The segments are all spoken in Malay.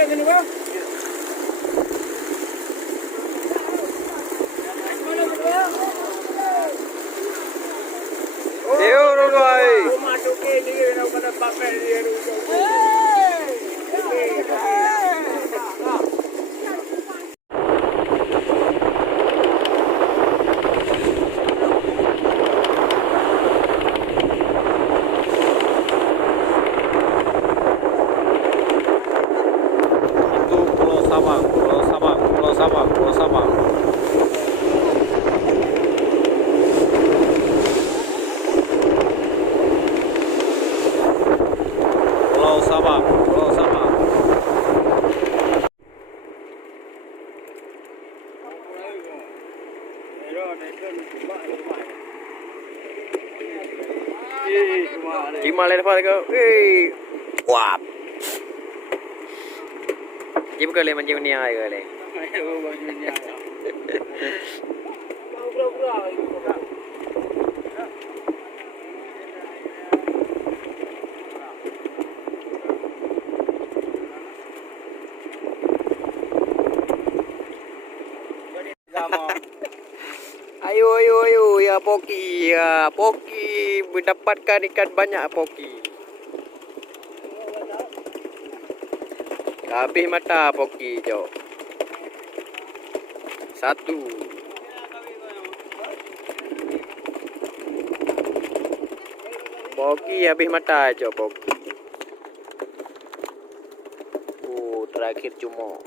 Theo rồi. Gimana lepas kau? Wap. Jim kau le macam ni ay kau le. Ayo ya Poki ya Poki mendapatkan ikan banyak Poki. Habis mata Poki jauh. Satu. Poki habis mata jauh Poki. Terakhir cuma.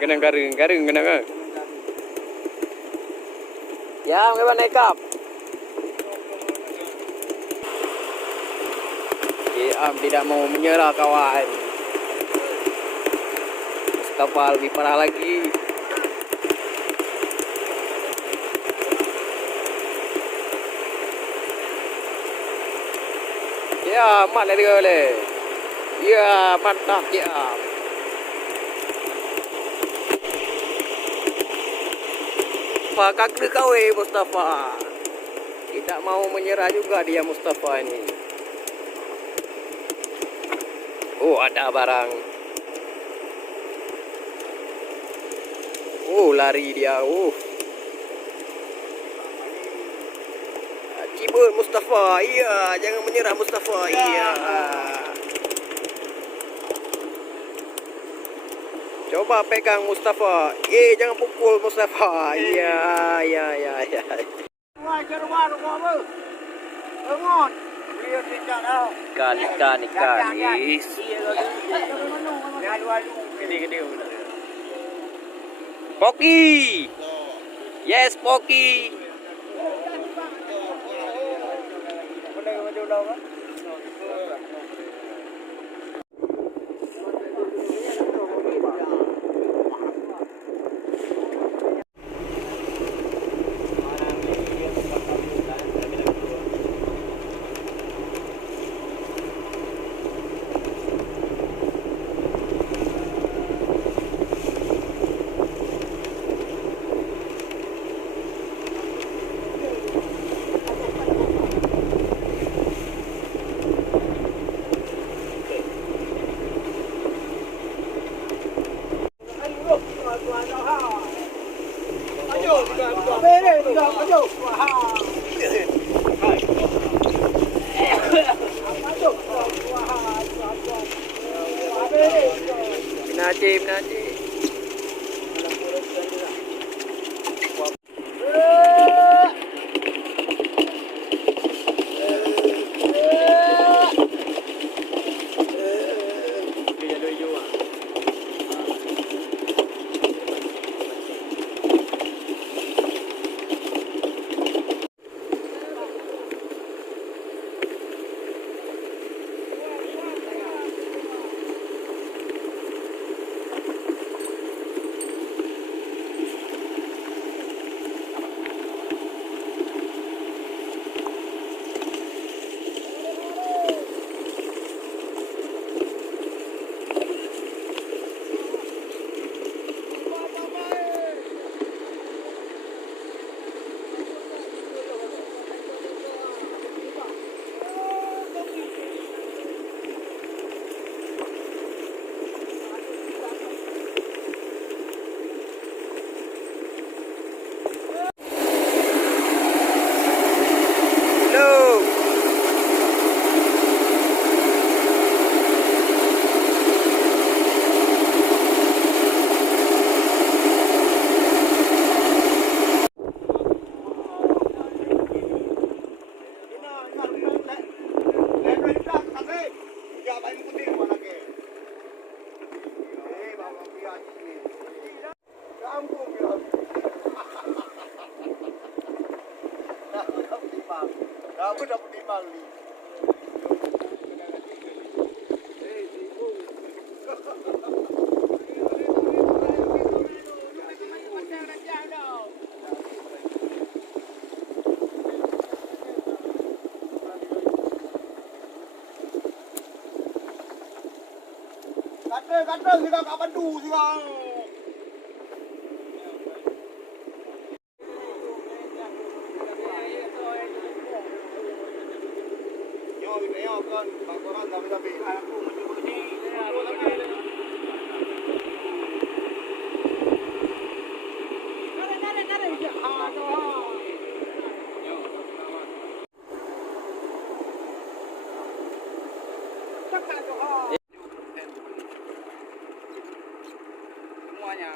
Kena garing kena ke? Ya, ngapain naik kap? Tidak mau menyerah kawan. Mustafa lebih parah lagi. Ya, mat lah dia le. Ya, mantap ya. Kagak kau Mustafa. Tidak mau menyerah juga dia Mustafa ini. Oh, ada barang. Oh, lari dia. Cibut Mustafa. Iya, jangan menyerah Mustafa. Iya. Coba pegang Mustafa. Jangan pukul Mustafa. Iya. Ikan. Yes. Poki. Yes, Poki. Menaji. Aku dapat 5 kali. Kata sih kak pandu sih kak. Yo kan, bangkoran tapi aku mencukupi. Semuanya.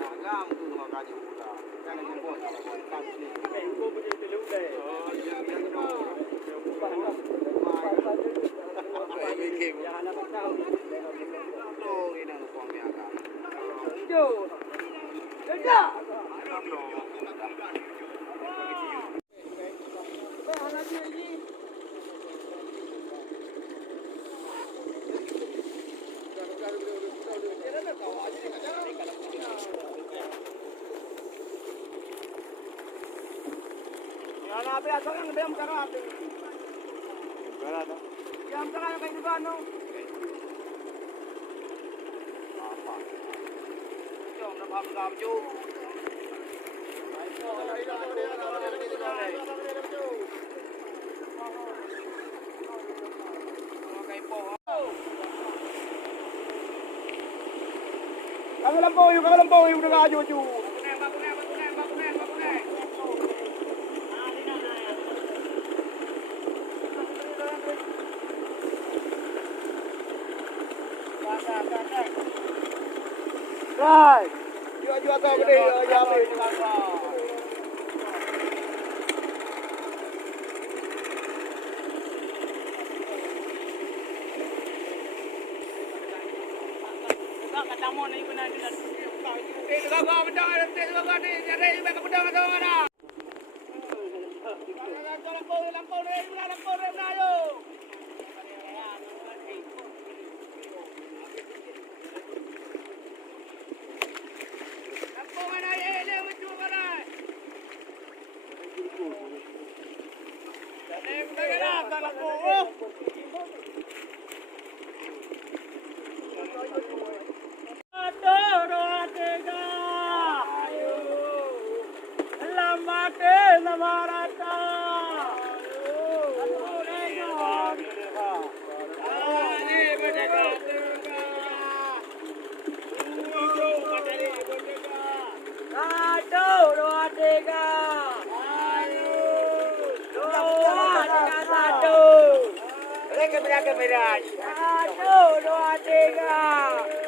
Agam tu makanya pula. Jangan jemput kalau kontak ni. Aku pergi peluk deh. Oh, jangan dong. Ya anak tahu. Oh, ini nak puang dia agam. Itu. Kerja. Apa ya sekarang diam sekarang. Berada. Diam sekarang kayak juga no. Apa? Jom nak paham ju. Kau lampau you udah ngaju ju. Right. Jual kau gede, jual apa? Kata mau ni benar dia. Kau betul, kau ni jadi mereka betul betul ada. Lampau ni benar yo. Aduh, 2, 3.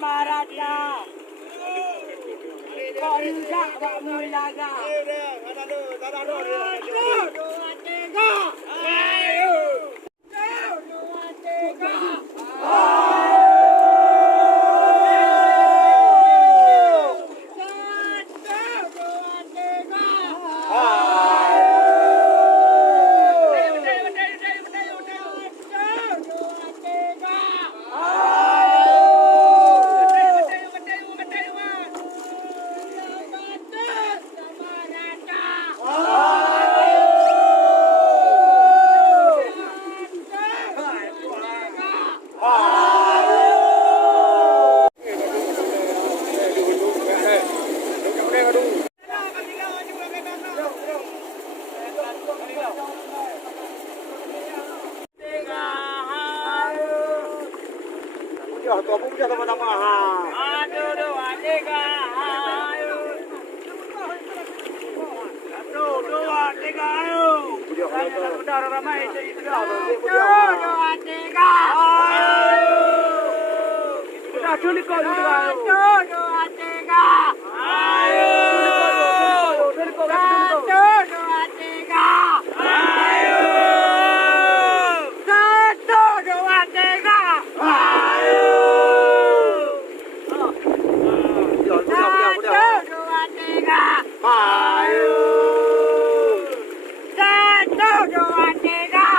Marata. Kau juga tak mulaga. ramai jadi sudah. Dua tiga. Sudah culik kau juga. Dua tiga. Ayo. Satu dua tiga. Ayo. Satu dua tiga. Ayo. Satu dua tiga. Ayo. Satu dua tiga.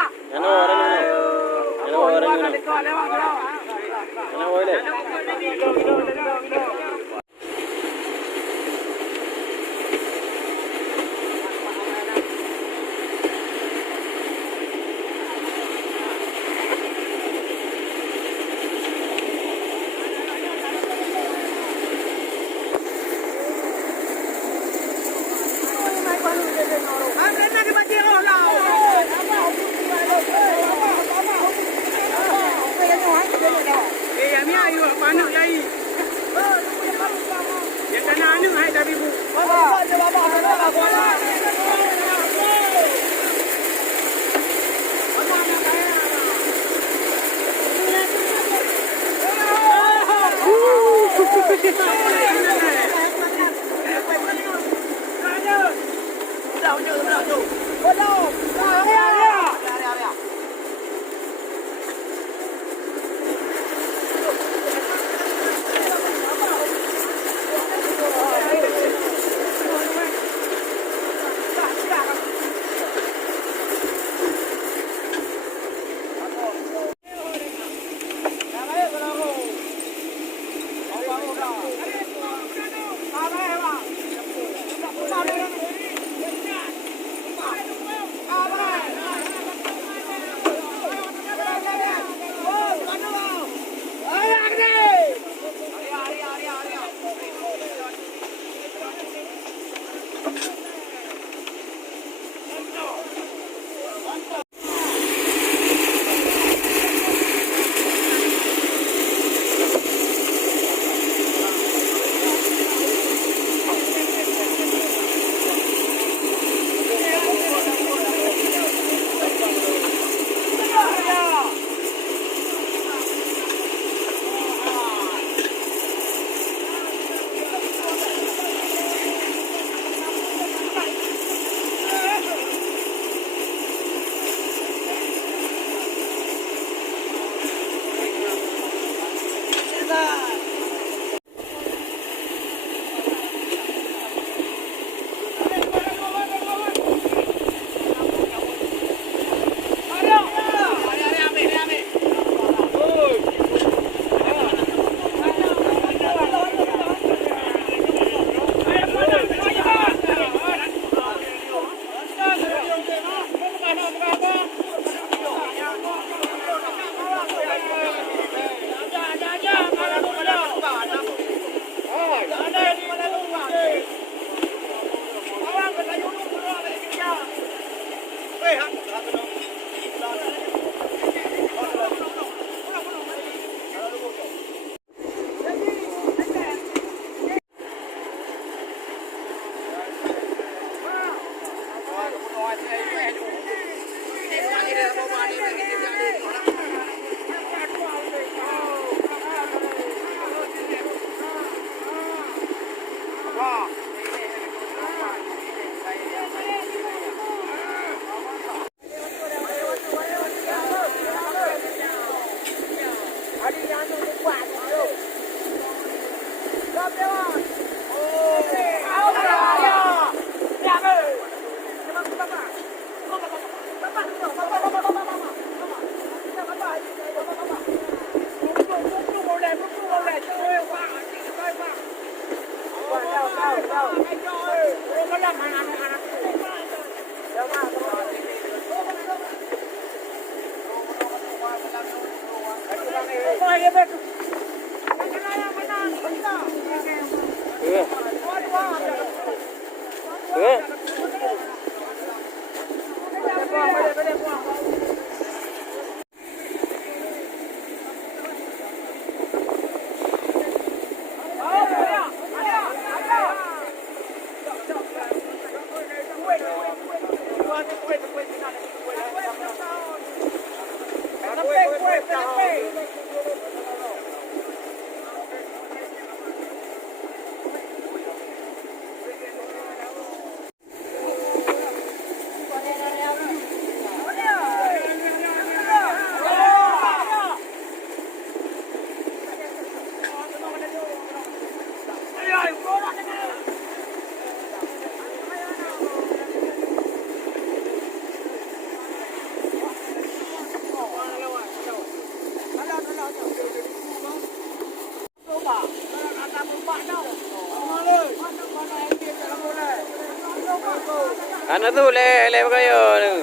Ano tu le bergaya tu.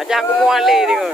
Acah aku mual le dia.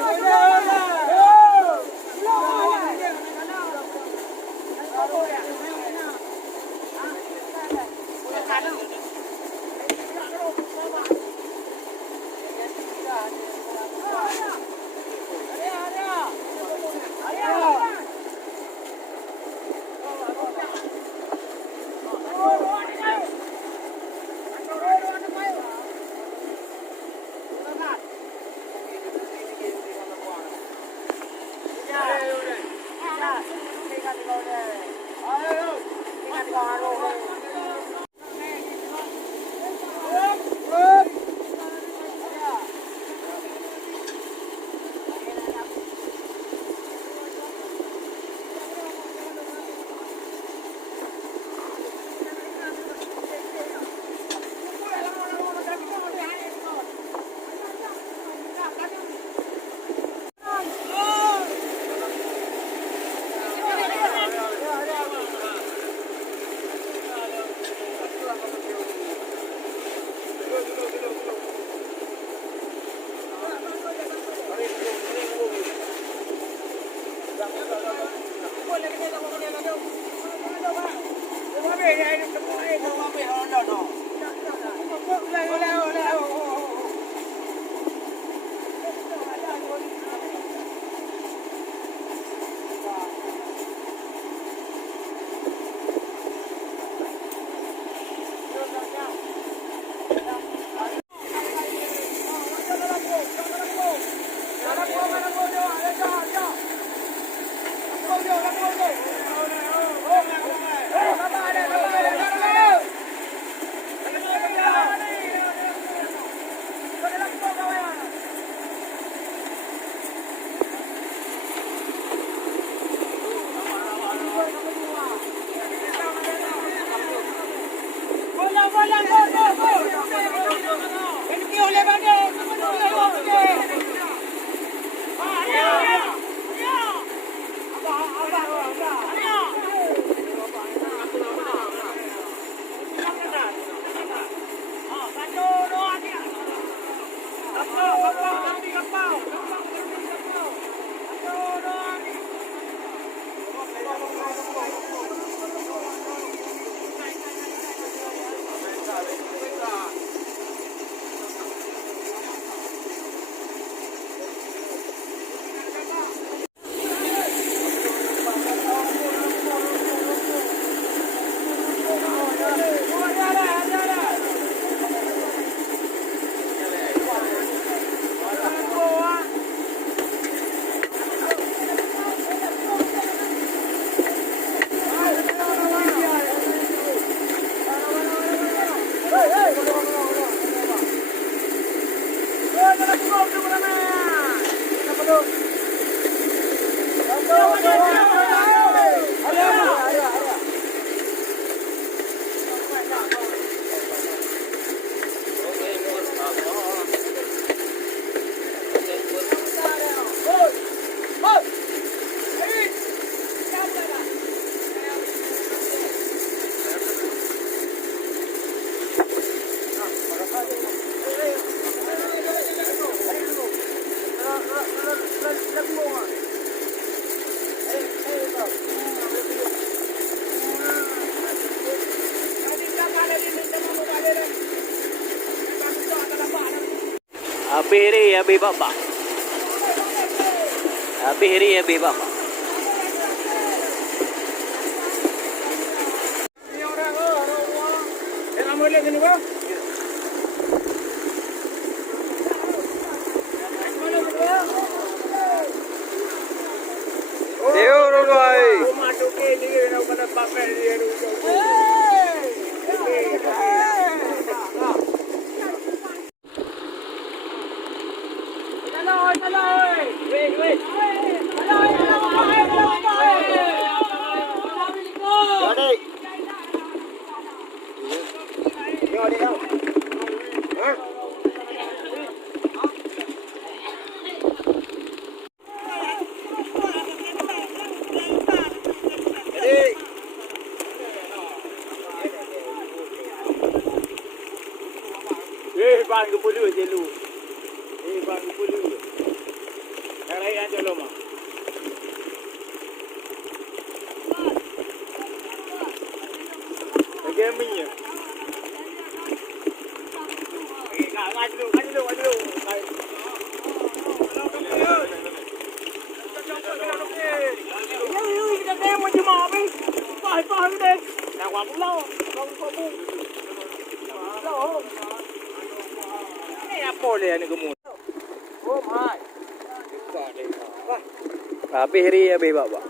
Habis bapa. Habis bapa. Ni orang orang. Jangan boleh sini bang. Deo rolai. Masuk ke ni nak kena pakai dia dulu. bang ke pulu jelu. Bang ke pulu. Yang lain aja lo mah. Gaming ya. Ngaju dulu. Kita temu je mah ni. Pai kita. Nak buat pulau. Kau pun. Ni apa dia ni gemuk? Oh, mai. Habis hari habis bapak.